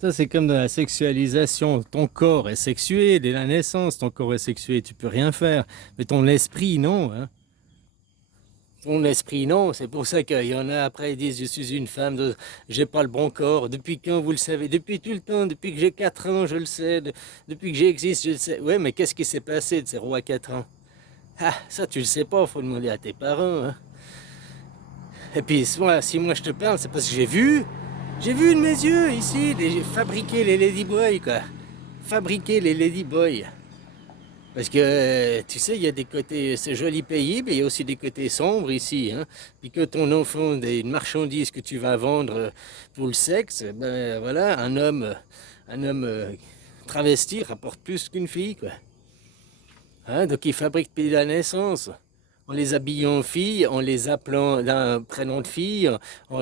Ça, c'est comme dans la sexualisation. Ton corps est sexué dès la naissance, ton corps est sexué, tu peux rien faire. Mais ton esprit, non, hein. Ton esprit, non. C'est pour ça qu'il y en a après, ils disent, je suis une femme, j'ai pas le bon corps. Depuis quand vous le savez? Depuis tout le temps, depuis que j'ai 4 ans, je le sais. Depuis que j'existe, je le sais. Ouais, mais qu'est-ce qui s'est passé de 0 à 4 ans? Ah, ça, tu le sais pas, faut demander à tes parents, hein. Et puis, si moi je te parle, c'est parce que j'ai vu de mes yeux ici, fabriquer les ladyboys, quoi. Fabriquer les ladyboys. Parce que, tu sais, il y a des côtés, c'est joli pays, mais il y a aussi des côtés sombres ici, hein. Puis que ton enfant, une marchandise que tu vas vendre pour le sexe, ben voilà, un homme travesti rapporte plus qu'une fille, quoi. Hein, donc ils fabriquent depuis la naissance. En les habillant en filles, en les appelant d'un prénom de fille, en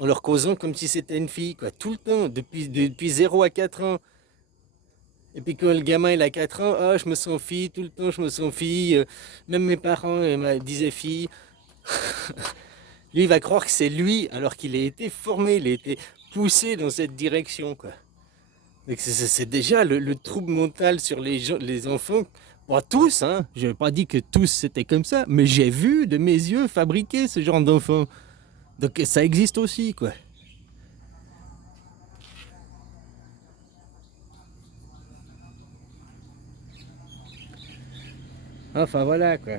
leur causant comme si c'était une fille, quoi. Tout le temps, depuis 0 à 4 ans. Et puis quand le gamin il a 4 ans, ah, je me sens fille, tout le temps je me sens fille. Même mes parents me disaient fille. Lui, il va croire que c'est lui, alors qu'il a été formé, il a été poussé dans cette direction, quoi. Donc c'est déjà le trouble mental sur les enfants. Pas tous, hein. Je n'ai pas dit que tous c'était comme ça, mais j'ai vu de mes yeux fabriquer ce genre d'enfants. Donc ça existe aussi, quoi. Enfin voilà, quoi.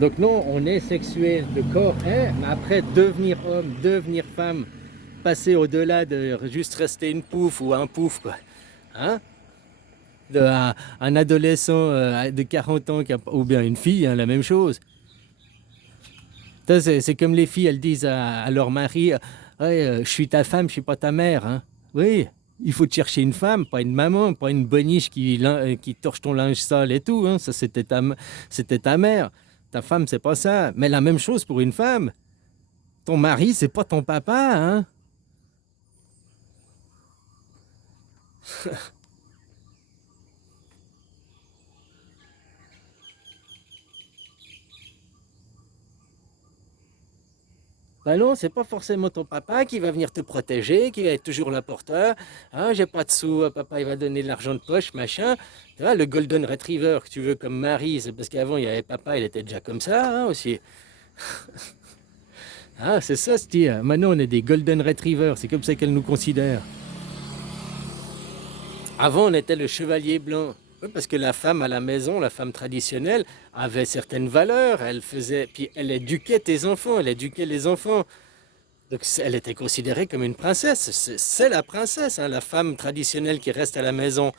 Donc non, on est sexuel, le corps est, mais après devenir homme, devenir femme, passer au-delà de juste rester une pouffe ou un pouf, quoi. Hein? Un adolescent de 40 ans ou bien une fille, hein, la même chose. C'est comme les filles, elles disent à leur mari, ouais, je suis ta femme, je suis pas ta mère, hein. Oui, il faut te chercher une femme, pas une maman, pas une boniche qui torche ton linge sale et tout, hein. Ça, c'était ta mère. Ta femme, c'est pas ça. Mais la même chose pour une femme. Ton mari, c'est pas ton papa, hein. Ben non, c'est pas forcément ton papa qui va venir te protéger, qui va être toujours là pour toi. Ah, j'ai pas de sous, papa il va donner de l'argent de poche, machin. Tu vois, le Golden Retriever que tu veux comme mari, c'est parce qu'avant il y avait papa, il était déjà comme ça, hein, aussi. Ah, c'est ça, style. Maintenant on est des Golden Retrievers, c'est comme ça qu'elle nous considère. Avant on était le chevalier blanc. Oui, parce que la femme à la maison, la femme traditionnelle, avait certaines valeurs. Elle faisait, puis elle éduquait tes enfants, elle éduquait les enfants. Donc elle était considérée comme une princesse. C'est la princesse, hein, la femme traditionnelle qui reste à la maison,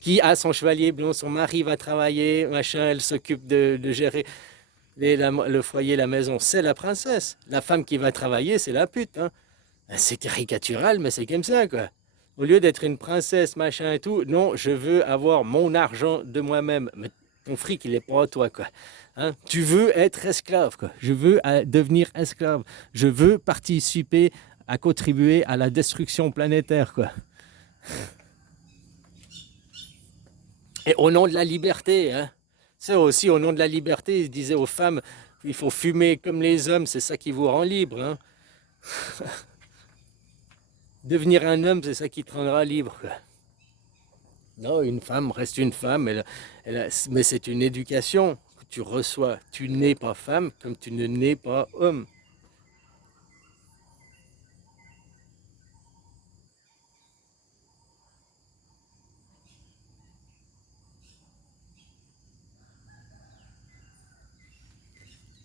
qui a son chevalier blanc, son mari va travailler, machin, elle s'occupe de gérer le foyer, la maison. C'est la princesse. La femme qui va travailler, c'est la pute, hein. C'est caricatural, mais c'est comme ça, quoi. Au lieu d'être une princesse, machin et tout, non, je veux avoir mon argent de moi-même. Mais ton fric, il est pas à toi, quoi. Hein? Tu veux être esclave, quoi. Je veux devenir esclave. Je veux participer à contribuer à la destruction planétaire, quoi. Et au nom de la liberté, hein. C'est aussi au nom de la liberté, il disait aux femmes, il faut fumer comme les hommes, c'est ça qui vous rend libre, hein. Devenir un homme, c'est ça qui te rendra libre, quoi. Non, une femme reste une femme, mais c'est une éducation que tu reçois. Tu n'es pas femme comme tu ne n'es pas homme.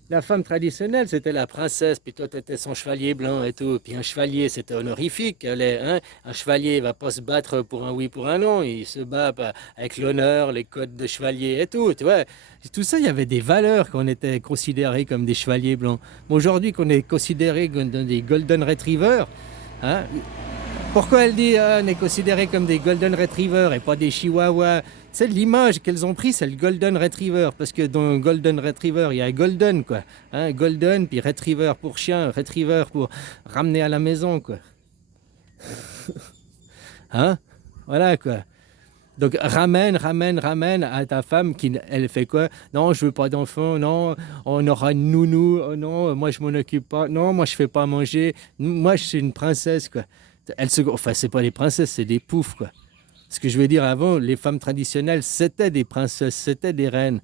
La femme traditionnelle, c'était la princesse, puis toi, tu étais son chevalier blanc et tout. Puis un chevalier, c'était honorifique. Hein? Un chevalier ne va pas se battre pour un oui, pour un non. Il se bat avec l'honneur, les codes de chevalier et tout. Tu vois? Tout ça, il y avait des valeurs qu'on était considérés comme des chevaliers blancs. Mais aujourd'hui, qu'on est considérés comme des golden retrievers, hein? Pourquoi elle dit on est considérés comme des golden retrievers et pas des chihuahuas? C'est l'image qu'elles ont pris, c'est le golden retriever, parce que dans golden retriever, il y a golden, quoi. Hein, golden, puis retriever pour chien, retriever pour ramener à la maison, quoi. Hein? Voilà, quoi. Donc ramène à ta femme qui, elle fait quoi? Non, je veux pas d'enfant, non, on aura une nounou, oh non, moi je m'en occupe pas, non, moi je fais pas à manger, moi je suis une princesse, quoi. Enfin, c'est pas des princesses, c'est des poufs, quoi. Ce que je veux dire avant, les femmes traditionnelles, c'était des princesses, c'était des reines.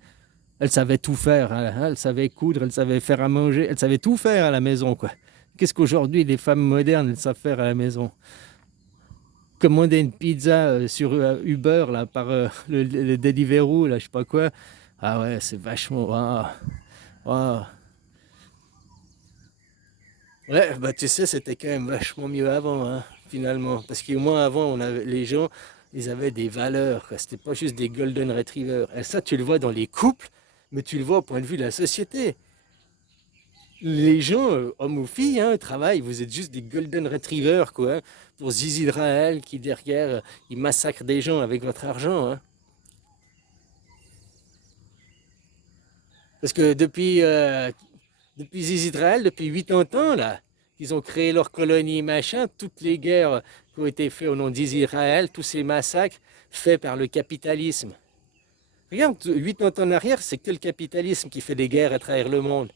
Elles savaient tout faire, hein, elles savaient coudre, elles savaient faire à manger, elles savaient tout faire à la maison, quoi. Qu'est-ce qu'aujourd'hui les femmes modernes, elles savent faire à la maison? Commander une pizza sur Uber là, par le Deliveroo, là, je sais pas quoi. Ah ouais, c'est vachement. Waouh, waouh. Ouais, bah tu sais, c'était quand même vachement mieux avant, hein, finalement. Parce qu'au moins avant, les gens, ils avaient des valeurs, quoi. C'était pas juste des golden retrievers. Et ça, tu le vois dans les couples, mais tu le vois au point de vue de la société. Les gens, hommes ou filles, hein, travaillent, vous êtes juste des golden retrievers, quoi, hein, pour Zizi Israël qui, derrière, il massacre des gens avec votre argent, hein. Parce que depuis Zizi Israël, depuis 80 ans, là, ils ont créé leur colonie, machin, toutes les guerres qui ont été faites au nom d'Israël, tous ces massacres faits par le capitalisme. Regarde, 80 ans en arrière, c'est que le capitalisme qui fait des guerres à travers le monde.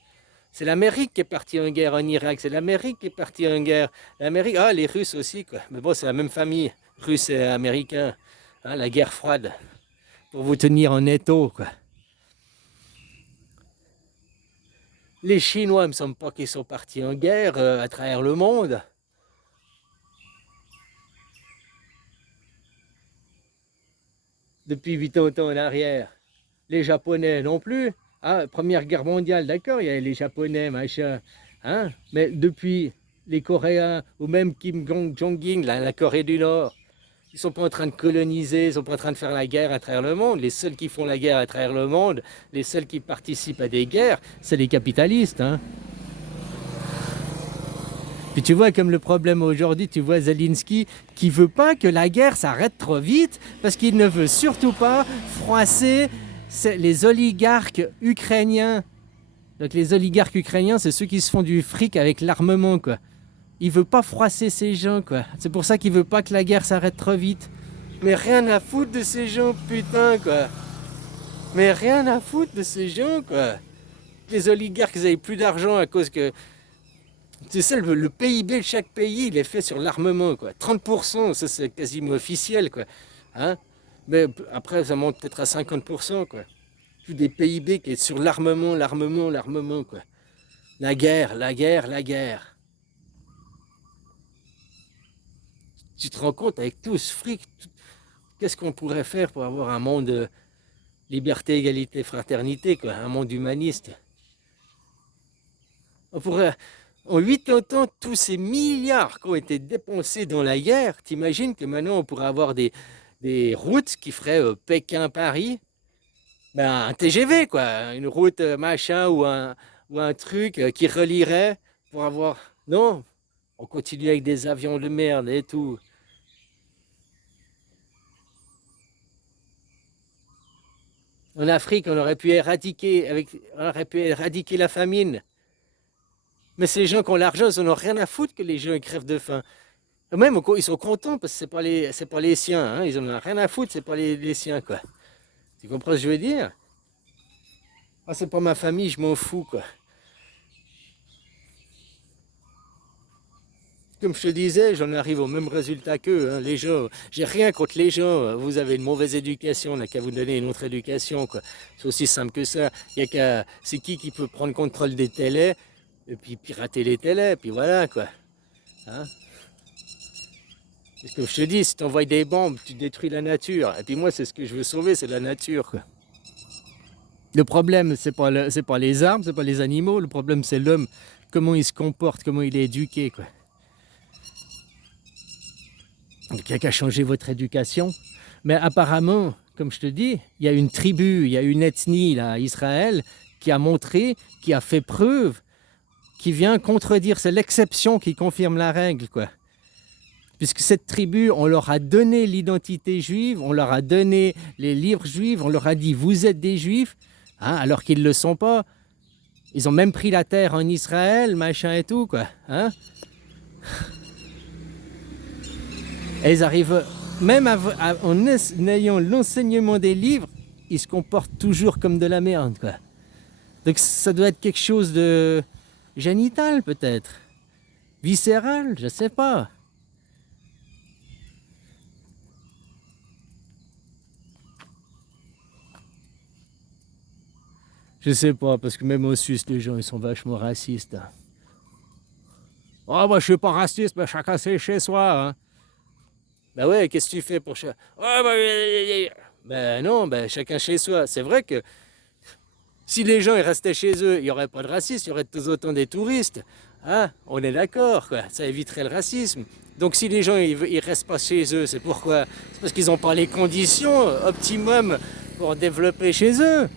C'est l'Amérique qui est partie en guerre en Irak, c'est l'Amérique qui est partie en guerre. L'Amérique, ah, les Russes aussi, quoi. Mais bon, c'est la même famille, Russes et Américains. Hein, la guerre froide, pour vous tenir en étau, quoi. Les Chinois, il me semble pas qu'ils sont partis en guerre à travers le monde. Depuis 80 ans en arrière. Les Japonais non plus. Ah, Première Guerre mondiale, d'accord, il y a les Japonais, machin. Hein? Mais depuis les Coréens, ou même Kim Jong-un, la Corée du Nord, ils sont pas en train de coloniser, ils sont pas en train de faire la guerre à travers le monde. Les seuls qui font la guerre à travers le monde, les seuls qui participent à des guerres, c'est les capitalistes. Hein? Puis tu vois, comme le problème aujourd'hui, tu vois Zelensky qui veut pas que la guerre s'arrête trop vite parce qu'il ne veut surtout pas froisser les oligarques ukrainiens. Donc les oligarques ukrainiens, c'est ceux qui se font du fric avec l'armement, quoi. Il veut pas froisser ces gens, quoi. C'est pour ça qu'il veut pas que la guerre s'arrête trop vite. Mais rien à foutre de ces gens, putain, quoi. Mais rien à foutre de ces gens, quoi. Les oligarques, ils avaient plus d'argent à cause que c'est ça, le PIB de chaque pays, il est fait sur l'armement, quoi. 30%, ça c'est quasiment officiel, quoi. Hein? Mais après, ça monte peut-être à 50%, quoi. Tout des PIB qui est sur l'armement, quoi. La guerre, la guerre, la guerre. Tu te rends compte avec tout ce fric, qu'est-ce qu'on pourrait faire pour avoir un monde liberté, égalité, fraternité, quoi. Un monde humaniste. On pourrait, en 80 ans, tous ces milliards qui ont été dépensés dans la guerre, t'imagines que maintenant on pourrait avoir des routes qui feraient Pékin-Paris, ben, un TGV quoi, une route machin ou un truc qui relierait pour avoir... Non, on continue avec des avions de merde et tout. En Afrique, on aurait pu éradiquer la famine. Mais ces gens qui ont l'argent, ils n'en ont rien à foutre que les gens ils crèvent de faim. Même ils sont contents parce que c'est pas les siens, hein. Ils en ont rien à foutre, c'est pas les siens, quoi. Tu comprends ce que je veux dire? Ah, c'est pas ma famille, je m'en fous, quoi. Comme je te disais, j'en arrive au même résultat qu'eux, hein. Les gens, j'ai rien contre les gens. Vous avez une mauvaise éducation, on n'a qu'à vous donner une autre éducation, quoi. C'est aussi simple que ça. C'est qui peut prendre contrôle des télés et puis pirater les télés, puis voilà, quoi. Hein? Parce que je te dis, si tu envoies des bombes, tu détruis la nature. Et puis moi, c'est ce que je veux sauver, c'est la nature, quoi. Le problème, c'est pas les arbres, c'est pas les animaux. Le problème, c'est l'homme. Comment il se comporte, comment il est éduqué, quoi. Donc, il n'y a qu'à changer votre éducation. Mais apparemment, comme je te dis, il y a une tribu, il y a une ethnie, là, Israël, qui a montré, qui a fait preuve, qui vient contredire. C'est l'exception qui confirme la règle, quoi. Puisque cette tribu, on leur a donné l'identité juive, on leur a donné les livres juifs, on leur a dit vous êtes des juifs, hein, alors qu'ils ne le sont pas. Ils ont même pris la terre en Israël, machin et tout, quoi. Hein? Et ils arrivent. même en ayant l'enseignement des livres, ils se comportent toujours comme de la merde, quoi. Donc ça doit être quelque chose de génital, peut-être. Viscéral, je sais pas. Je sais pas, parce que même au Suisse, les gens, ils sont vachement racistes, hein. Oh, moi, je suis pas raciste, mais chacun c'est chez soi, hein. Ben ouais, qu'est-ce que tu fais pour chacun? Oh, ben non, ben chacun chez soi. C'est vrai que si les gens ils restaient chez eux, il n'y aurait pas de racisme, il y aurait tout autant des touristes. Hein, on est d'accord, quoi. Ça éviterait le racisme. Donc si les gens ils restent pas chez eux, c'est pourquoi? C'est parce qu'ils n'ont pas les conditions optimum pour développer chez eux.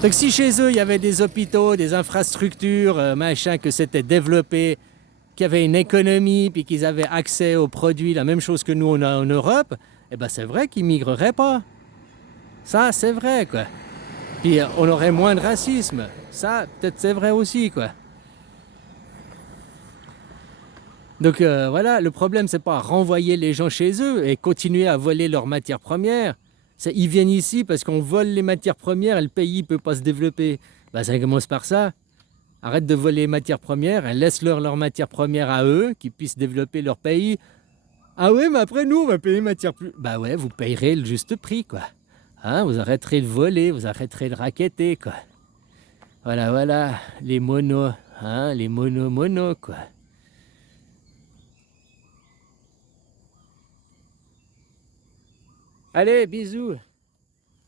Donc si chez eux il y avait des hôpitaux, des infrastructures, machin, que c'était développé, qu'il y avait une économie, puis qu'ils avaient accès aux produits, la même chose que nous on a en Europe, eh ben c'est vrai qu'ils migreraient pas. Ça c'est vrai, quoi. Puis on aurait moins de racisme. Ça, peut-être c'est vrai aussi, quoi. Donc voilà, le problème, c'est pas renvoyer les gens chez eux et continuer à voler leurs matières premières. Ils viennent ici parce qu'on vole les matières premières et le pays ne peut pas se développer. Ben, ça commence par ça. Arrête de voler les matières premières et laisse-leur leurs matières premières à eux, qu'ils puissent développer leur pays. Ah ouais, mais après nous, on va payer les matières plus... Bah ouais, vous payerez le juste prix, quoi. Hein, vous arrêterez de voler, vous arrêterez de racketter, quoi. Voilà, voilà, les monos, hein, les monos, quoi. Allez, bisous.